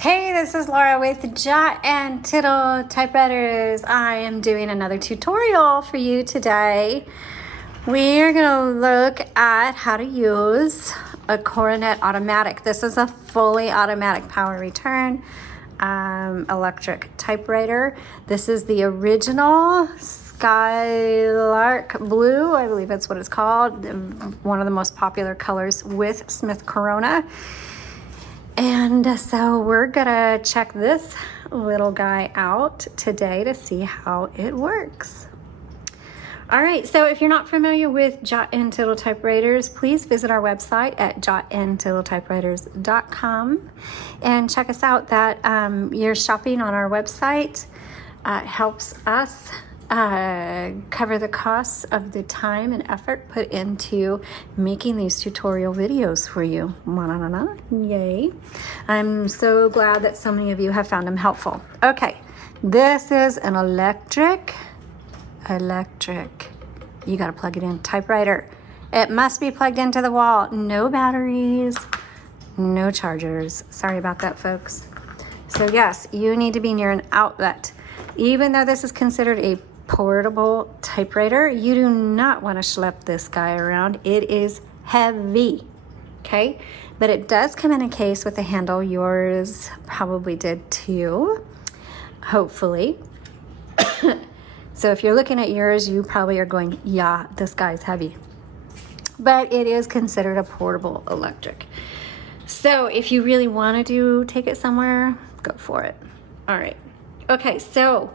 Hey, this is Laura with Jot and Tittle Typewriters. I am doing another tutorial for you today. We're going to look at how to use a Coronet automatic. This is a fully automatic power return electric typewriter. This is the original Skylark Blue, I believe that's what it's called. One of the most popular colors with Smith Corona. And so we're gonna check this little guy out today to see how it works. All right, so if you're not familiar with Jot and Tittle Typewriters, please visit our website at jotandtittletypewriters.com and check us out. That your shopping on our website helps us cover the costs of the time and effort put into making these tutorial videos for you. Yay. I'm so glad that so many of you have found them helpful. Okay, this is an electric, you got to plug it in, typewriter. It must be plugged into the wall. No batteries, no chargers. Sorry about that, folks. So yes, you need to be near an outlet. Even though this is considered a portable typewriter, you do not want to schlep this guy around. It is heavy, okay? But it does come in a case with a handle. Yours probably did too, hopefully. So if you're looking at yours, you probably are going, yeah, this guy's heavy. But it is considered a portable electric. So if you really want to take it somewhere, go for it. All right. Okay, so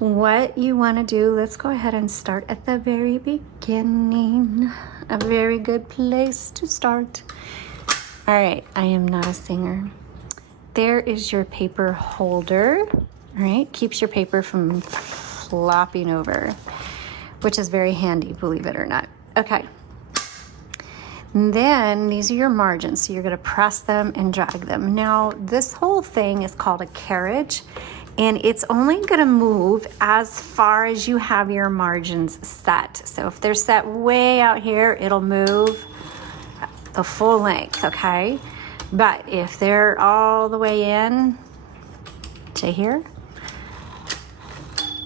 what you want to do, let's go ahead and start at the very beginning. A very good place to start. All right, I am not a singer. There is your paper holder. All right, keeps your paper from flopping over, which is very handy, believe it or not. Okay. And then these are your margins, so you're going to press them and drag them. Now, this whole thing is called a carriage, and it's only going to move as far as you have your margins set. So if they're set way out here, it'll move the full length, okay? But if they're all the way in to here,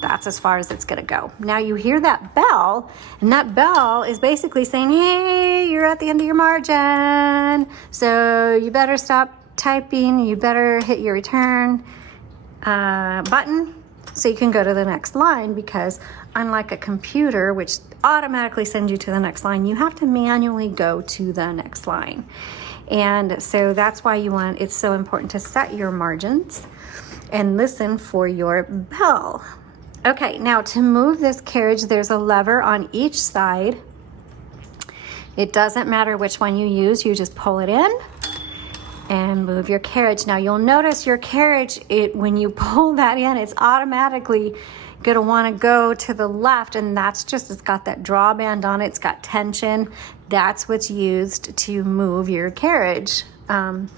that's as far as it's gonna go. Now you hear that bell, and that bell is basically saying, hey, you're at the end of your margin, so you better stop typing, you better hit your return button so you can go to the next line, because unlike a computer, which automatically sends you to the next line, you have to manually go to the next line. And so that's why it's so important to set your margins and listen for your bell. Okay, now to move this carriage, there's a lever on each side. It doesn't matter which one you use, you just pull it in and move your carriage. Now you'll notice your carriage, when you pull that in, it's automatically gonna wanna go to the left, and that's just, it's got that drawband on it, it's got tension. That's what's used to move your carriage per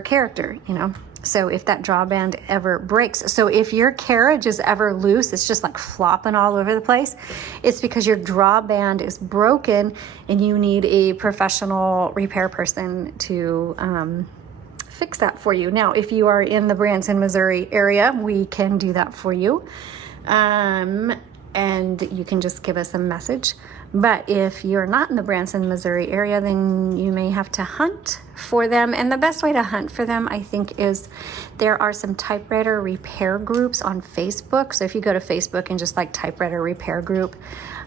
character, you know. So if that drawband ever breaks, so if your carriage is ever loose, it's just like flopping all over the place, it's because your drawband is broken and you need a professional repair person to fix that for you. Now, if you are in the Branson, Missouri area, we can do that for you. And you can just give us a message. But if you're not in the Branson, Missouri area, then you may have to hunt for them. And the best way to hunt for them, I think, is there are some typewriter repair groups on Facebook. So if you go to Facebook and just like typewriter repair group,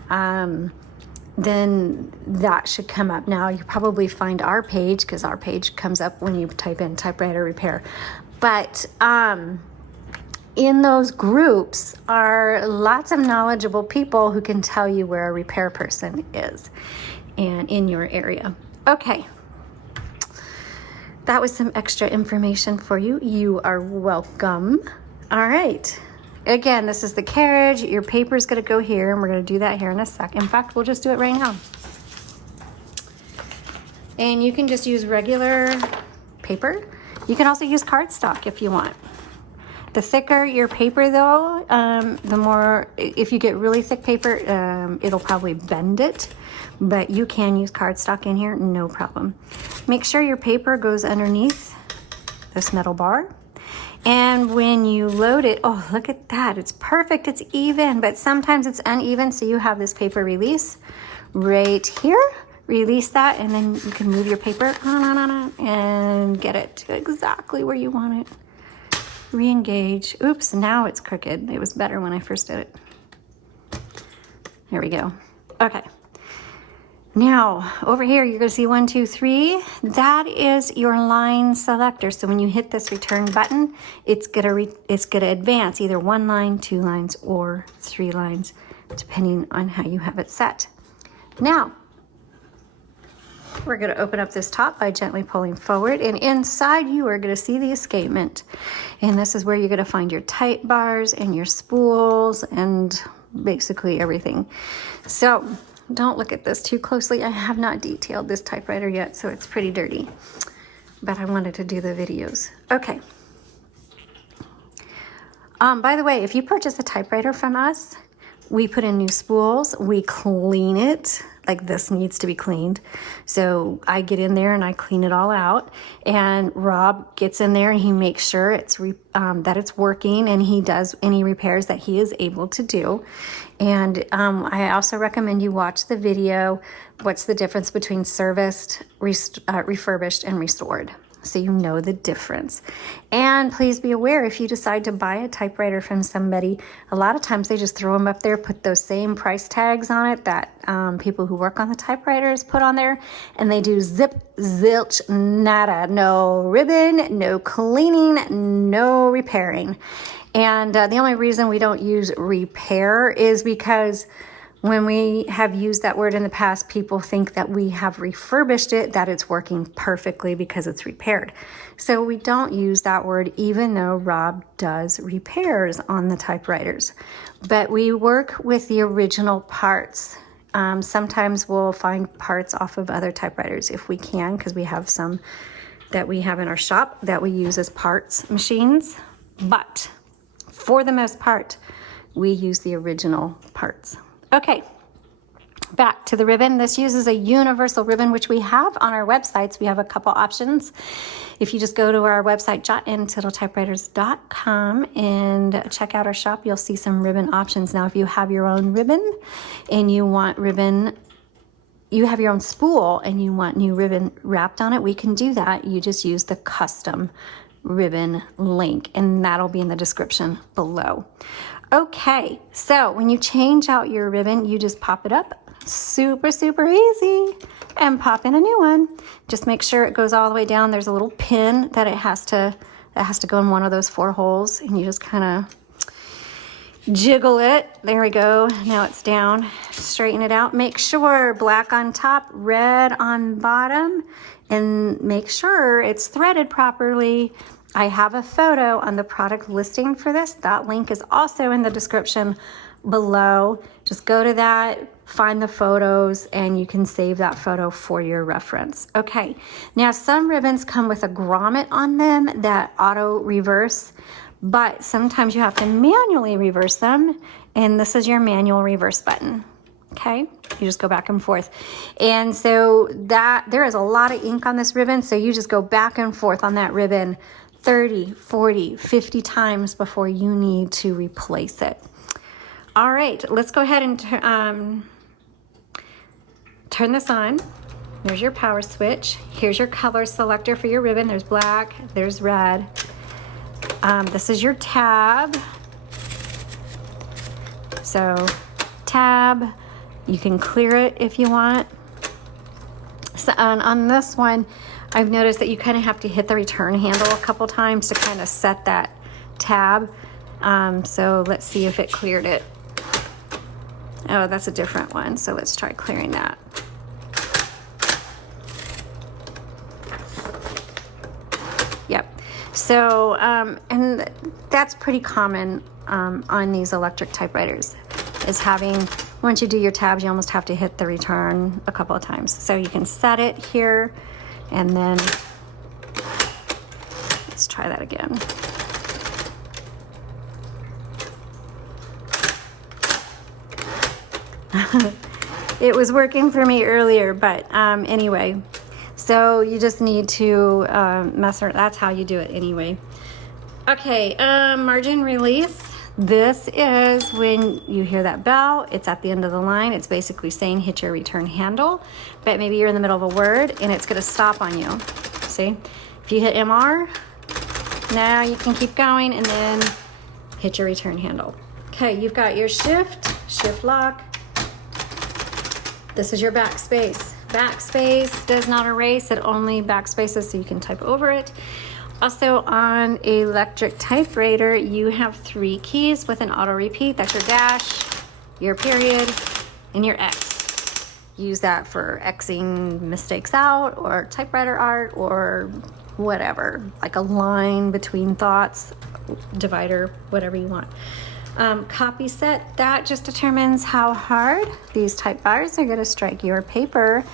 then that should come up. Now you probably find our page, because our page comes up when you type in typewriter repair. But in those groups are lots of knowledgeable people who can tell you where a repair person is and in your area. Okay, that was some extra information for you. You are welcome. All right, again, this is the carriage. Your paper is going to go here, and we're going to do that here in a sec. In fact, we'll just do it right now. And you can just use regular paper. You can also use cardstock if you want. The thicker your paper, though, the more, if you get really thick paper, it'll probably bend it, but you can use cardstock in here, no problem. Make sure your paper goes underneath this metal bar. And when you load it, oh, look at that. It's perfect. It's even, but sometimes it's uneven. So you have this paper release right here. Release that, and then you can move your paper and get it to exactly where you want it. Re-engage. Oops, now it's crooked. It was better when I first did it. There we go. Okay. Now, over here, you're going to see 1, 2, 3. That is your line selector. So when you hit this return button, it's going to advance either 1 line, 2 lines, or 3 lines, depending on how you have it set. Now, we're going to open up this top by gently pulling forward, and inside you are going to see the escapement. And this is where you're going to find your tight bars and your spools and basically everything. So don't look at this too closely. I have not detailed this typewriter yet, so it's pretty dirty, but I wanted to do the videos. Okay. By the way, if you purchase a typewriter from us, we put in new spools, we clean it. Like this needs to be cleaned. So I get in there and I clean it all out, and Rob gets in there and he makes sure that it's working, and he does any repairs that he is able to do. And I also recommend you watch the video, what's the difference between serviced, refurbished, and restored, so you know the difference. And please be aware, if you decide to buy a typewriter from somebody, a lot of times they just throw them up there, put those same price tags on it that people who work on the typewriters put on there, and they do zip, zilch, nada. No ribbon, no cleaning, no repairing. And the only reason we don't use repair is because when we have used that word in the past, people think that we have refurbished it, that it's working perfectly because it's repaired. So we don't use that word, even though Rob does repairs on the typewriters. But we work with the original parts. Sometimes we'll find parts off of other typewriters if we can, because we have some that we have in our shop that we use as parts machines. But for the most part, we use the original parts. Okay, back to the ribbon. This uses a universal ribbon, which we have on our websites. We have a couple options. If you just go to our website, jotandtittletypewriters.com, and check out our shop, you'll see some ribbon options. Now, if you have your own ribbon and you want ribbon, you have your own spool and you want new ribbon wrapped on it, we can do that. You just use the custom ribbon link, and that'll be in the description below. Okay, so when you change out your ribbon, you just pop it up, super, super easy, and pop in a new one. Just make sure it goes all the way down. There's a little pin that it has to go in one of those 4 holes, and you just kind of jiggle it. There we go. Now it's down. Straighten it out. Make sure black on top, red on bottom, and make sure it's threaded properly. I have a photo on the product listing for this. That link is also in the description below. Just go to that, find the photos, and you can save that photo for your reference. Okay, now some ribbons come with a grommet on them that auto reverse, but sometimes you have to manually reverse them, and this is your manual reverse button. Okay, you just go back and forth. And so that there is a lot of ink on this ribbon, so you just go back and forth on that ribbon 30, 40, 50 times before you need to replace it. All right, let's go ahead and turn this on. There's your power switch. Here's your color selector for your ribbon. There's black, there's red. This is your tab. So tab, you can clear it if you want. So on this one, I've noticed that you kind of have to hit the return handle a couple times to kind of set that tab. So let's see if it cleared it. Oh, that's a different one. So let's try clearing that. Yep. So, and that's pretty common on these electric typewriters, is having, once you do your tabs, you almost have to hit the return a couple of times. So you can set it here. And then let's try that again. It was working for me earlier, but anyway, So you just need to mess around. That's how you do it anyway. Okay, margin release. This is when you hear that bell, it's at the end of the line. It's basically saying hit your return handle, but maybe you're in the middle of a word and it's gonna stop on you. See? If you hit MR, now you can keep going and then hit your return handle. Okay, you've got your shift lock. This is your backspace. Backspace does not erase, it only backspaces so you can type over it. Also on electric typewriter, you have 3 keys with an auto repeat. That's your dash, your period, and your X. Use that for Xing mistakes out or typewriter art or whatever, like a line between thoughts, divider, whatever you want. Copy set, that just determines how hard these type bars are gonna strike your paper.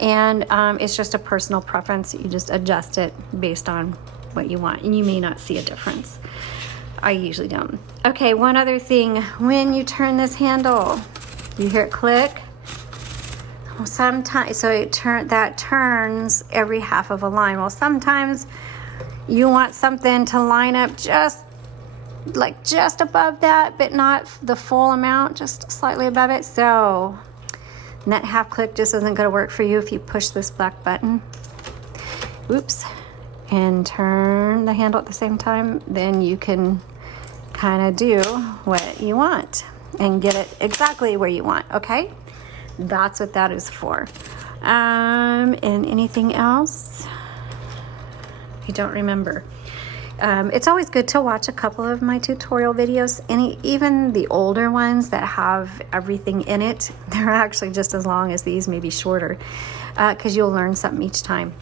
And it's just a personal preference. You just adjust it based on what you want, and you may not see a difference. I usually don't. Okay, one other thing. When you turn this handle, you hear it click. Sometimes, so that turns every half of a line. Well, sometimes you want something to line up just above that, but not the full amount, just slightly above it. So that half click just isn't going to work for you if you push this black button. Oops. And turn the handle at the same time, then you can kind of do what you want and get it exactly where you want, okay? That's what that is for. And anything else? I don't remember. It's always good to watch a couple of my tutorial videos, and even the older ones that have everything in it, they're actually just as long as these, maybe shorter, because you'll learn something each time.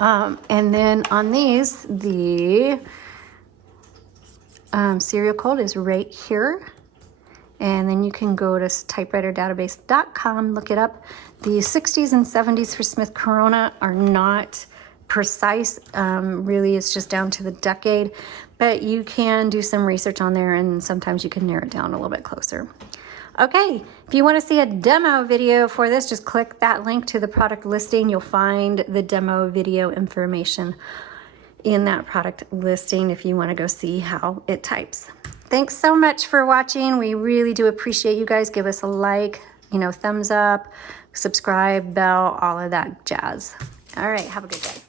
And then on these, the serial code is right here. And then you can go to typewriterdatabase.com, look it up. The 60s and 70s for Smith Corona are not precise. Really, it's just down to the decade. But you can do some research on there, and sometimes you can narrow it down a little bit closer. Okay, if you want to see a demo video for this, just click that link to the product listing. You'll find the demo video information in that product listing if you want to go see how it types. Thanks so much for watching. We really do appreciate you guys. Give us a like, thumbs up, subscribe, bell, all of that jazz. All right, have a good day.